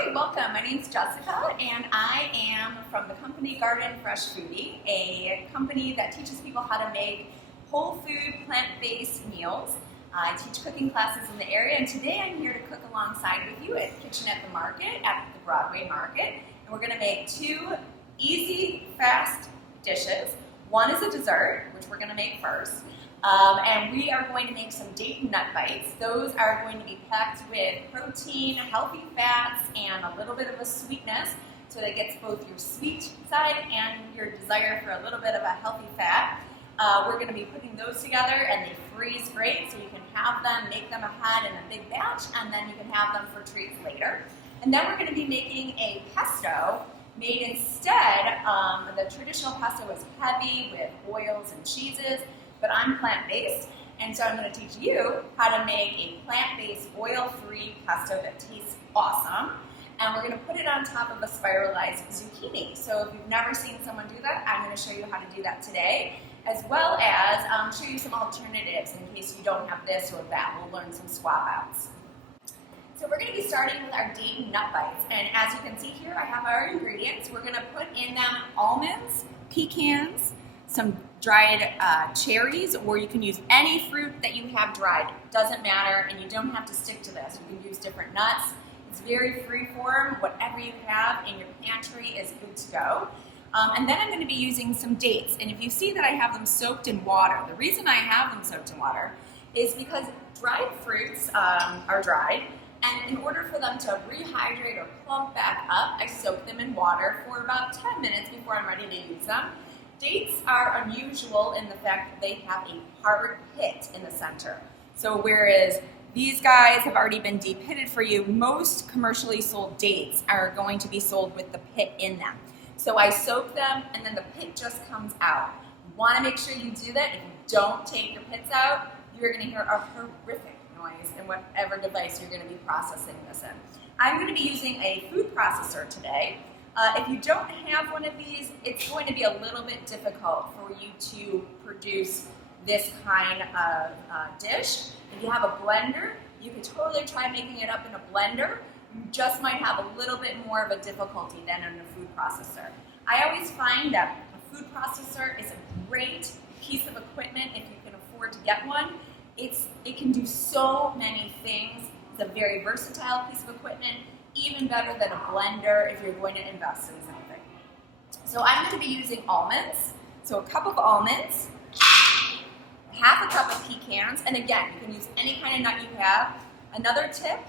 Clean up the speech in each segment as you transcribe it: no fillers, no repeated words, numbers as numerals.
Hi, welcome. My name's Jessica, and I am from the company Garden Fresh Foodie, a company that teaches people how to make whole food, plant-based meals. I teach cooking classes in the area, and today I'm here to cook alongside with you at Kitchen at the Market, at the Broadway Market. And we're going to make two easy, fast dishes. One is a dessert, which we're going to make first. And we are going to make some date and nut bites. Those are going to be packed with protein, healthy fats, and a little bit of a sweetness, so that it gets both your sweet side and your desire for a little bit of a healthy fat. We're going to be putting those together, and they freeze great, so you can have them, make them ahead in a big batch, and then you can have them for treats later. And then we're going to be making a pesto made instead. The traditional pesto is heavy with oils and cheeses, but I'm plant-based, and so I'm going to teach you how to make a plant-based, oil-free pesto that tastes awesome. And we're going to put it on top of a spiralized zucchini. So if you've never seen someone do that, I'm going to show you how to do that today, as well as show you some alternatives in case you don't have this or that. We'll learn some swap outs. So we're going to be starting with our date and nut bites. And as you can see here, I have our ingredients. We're going to put in them almonds, pecans, some dried cherries, or you can use any fruit that you have dried. Doesn't matter, and you don't have to stick to this. You can use different nuts. It's very free form. Whatever you have in your pantry is good to go. And then I'm going to be using some dates. And if you see that I have them soaked in water, the reason I have them soaked in water is because dried fruits are dried, and in order for them to rehydrate or plump back up, I soak them in water for about 10 minutes before I'm ready to use them. Dates are unusual in the fact that they have a hard pit in the center. So whereas these guys have already been de-pitted for you, most commercially sold dates are going to be sold with the pit in them. So I soak them, and then the pit just comes out. You want to make sure you do that. If you don't take your pits out, you're going to hear a horrific noise in whatever device you're going to be processing this in. I'm going to be using a food processor today. If you don't have one of these, it's going to be a little bit difficult for you to produce this kind of dish. If you have a blender, you could totally try making it up in a blender. You just might have a little bit more of a difficulty than in a food processor. I always find that a food processor is a great piece of equipment if you can afford to get one. It can do so many things. It's a very versatile piece of equipment, even better than a blender if you're going to invest in something. So I'm going to be using almonds. So a cup of almonds, half a cup of pecans, and again, you can use any kind of nut you have. Another tip,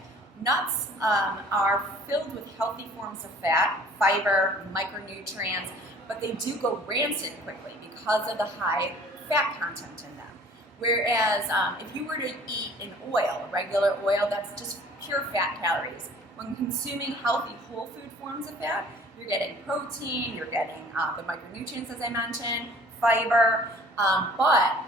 nuts are filled with healthy forms of fat, fiber, micronutrients, but they do go rancid quickly because of the high fat content in them. Whereas if you were to eat an oil, a regular oil, that's just pure fat calories. When consuming healthy whole food forms of fat, you're getting protein, you're getting the micronutrients, as I mentioned, fiber, but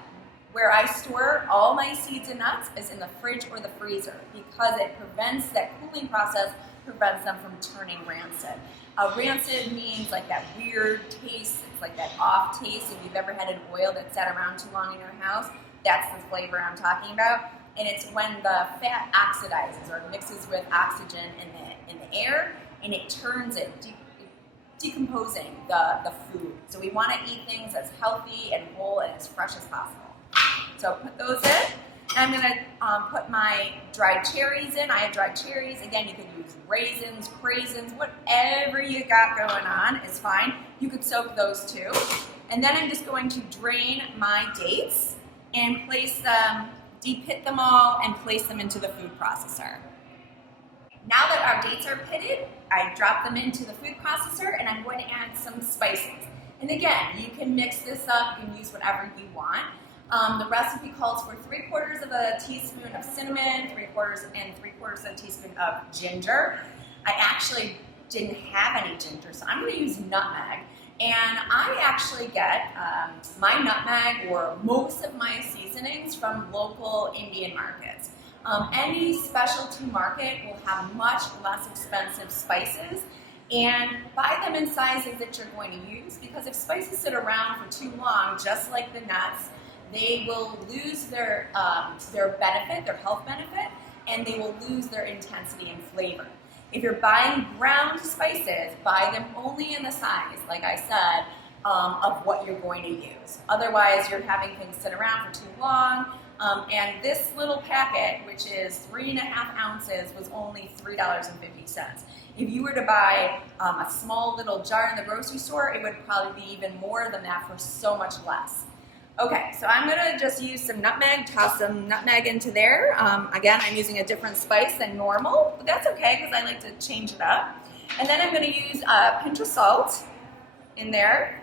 where I store all my seeds and nuts is in the fridge or the freezer because it prevents that cooling process, prevents them from turning rancid. Rancid means like that weird taste, it's like that off taste. If you've ever had an oil that sat around too long in your house, that's the flavor I'm talking about. And it's when the fat oxidizes or mixes with oxygen in the air, and it turns it, decomposing the food. So we want to eat things as healthy and whole and as fresh as possible. So put those in. And I'm going to put my dried cherries in. I have dried cherries. Again, you can use raisins, craisins, whatever you got going on is fine. You could soak those too. And then I'm just going to drain my dates and place them, de-pit them all, and place them into the food processor. Now that our dates are pitted, I drop them into the food processor, and I'm going to add some spices. And again, you can mix this up, you can use whatever you want. The recipe calls for 3/4 of a teaspoon of cinnamon, 3/4 of a teaspoon of ginger. I actually didn't have any ginger, so I'm going to use nutmeg. And I actually get my nutmeg or most of my seasonings from local Indian markets. Any specialty market will have much less expensive spices, and buy them in sizes that you're going to use, because if spices sit around for too long, just like the nuts, they will lose their benefit, their health benefit, and they will lose their intensity and flavor. If you're buying ground spices, buy them only in the size, like I said, of what you're going to use. Otherwise, you're having things sit around for too long. And this little packet, which is 3.5 ounces, was only $3.50. If you were to buy a small little jar in the grocery store, it would probably be even more than that for so much less. Okay, so I'm gonna just use some nutmeg, toss some nutmeg into there. Again, I'm using a different spice than normal, but that's okay because I like to change it up. And then I'm gonna use a pinch of salt in there.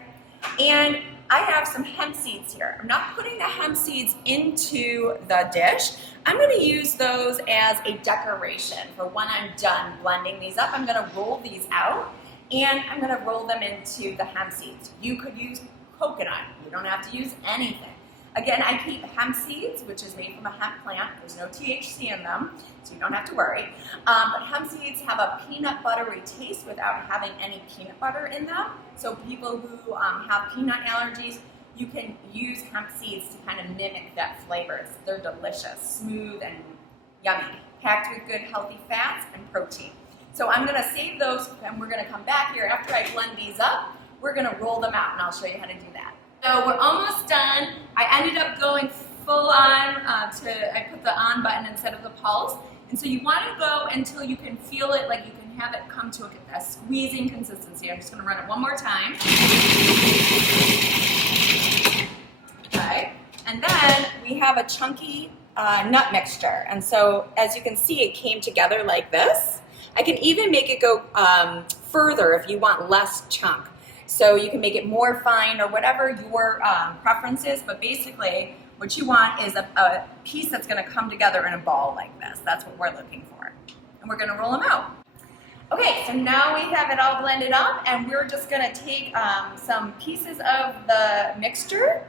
And I have some hemp seeds here. I'm not putting the hemp seeds into the dish. I'm gonna use those as a decoration for when I'm done blending these up. I'm gonna roll these out and I'm gonna roll them into the hemp seeds. You could use coconut. You don't have to use anything. Again, I keep hemp seeds, which is made from a hemp plant. There's no THC in them, so you don't have to worry. But hemp seeds have a peanut buttery taste without having any peanut butter in them. So people who have peanut allergies, you can use hemp seeds to kind of mimic that flavor. They're delicious, smooth and yummy, packed with good healthy fats and protein. So I'm gonna save those and we're gonna come back here after I blend these up. We're gonna roll them out and I'll show you how to do that. So we're almost done. I ended up going full on I put the on button instead of the pulse. And so you wanna go until you can feel it, like you can have it come to a squeezing consistency. I'm just gonna run it one more time. Okay, and then we have a chunky nut mixture. And so as you can see, it came together like this. I can even make it go further if you want less chunk. So you can make it more fine or whatever your preference is, but basically what you want is a piece that's gonna come together in a ball like this. That's what we're looking for. And we're gonna roll them out. Okay, so now we have it all blended up and we're just gonna take some pieces of the mixture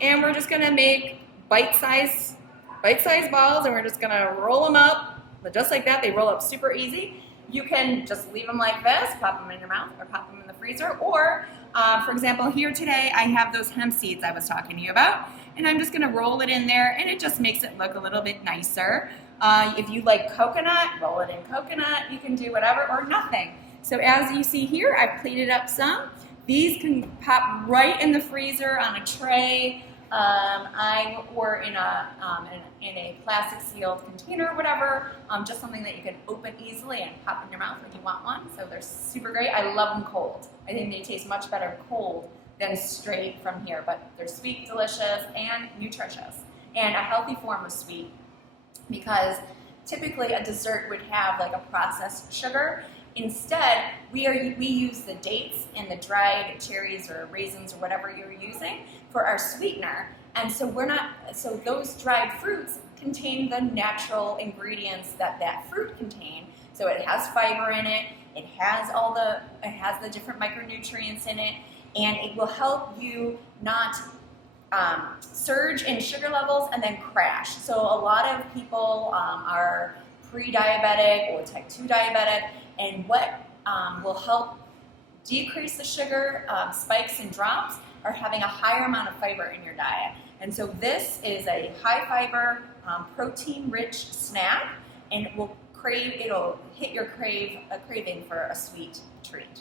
and we're just gonna make bite-sized balls and we're just gonna roll them up. But just like that, they roll up super easy. You can just leave them like this, pop them in your mouth or pop them in the freezer. Or, for example, here today I have those hemp seeds I was talking to you about. And I'm just gonna roll it in there and it just makes it look a little bit nicer. If you like coconut, roll it in coconut. You can do whatever or nothing. So as you see here, I've plated up some. These can pop right in the freezer on a tray. Or in a plastic sealed container or whatever, just something that you can open easily and pop in your mouth when you want one. So they're super great. I love them cold. I think they taste much better cold than straight from here, but they're sweet, delicious, and nutritious, and a healthy form of sweet, because typically a dessert would have like a processed sugar. Instead, we use the dates and the dried cherries or raisins or whatever you're using for our sweetener. And so those dried fruits contain the natural ingredients that fruit contain. So it has fiber in it, it has the different micronutrients in it, and it will help you not surge in sugar levels and then crash. So a lot of people are pre-diabetic or type 2 diabetic, and what will help decrease the sugar spikes and drops are having a higher amount of fiber in your diet. And so this is a high fiber, protein-rich snack, and it'll hit your craving for a sweet treat.